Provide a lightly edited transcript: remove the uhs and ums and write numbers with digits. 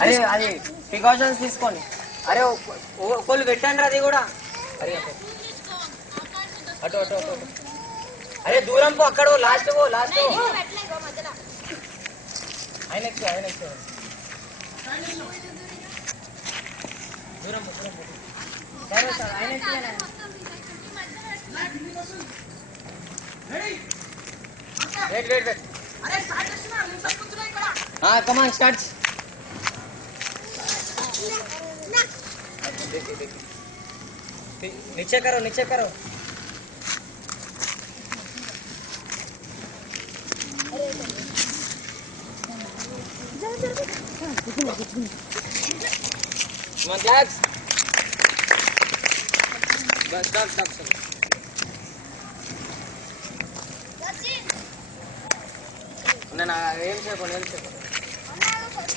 అరే అది ప్రికాషన్స్ తీసుకోండి. అరే ఒకళ్ళు పెట్టండి అది కూడా. అరే అటు అటు అటు అటు. అరే దూరం పో, అక్కడ లాస్ట్ పో, లాస్ట్ ఆయన ఎక్కువ ఆయన ఎక్కువ దూరం పో, దూరం పో. ఆయన ఎక్కువ wait wait wait. Come on start. नीचे करो, नीचे करो. Bus stop stop stop. నేను ఏం చేయకుండా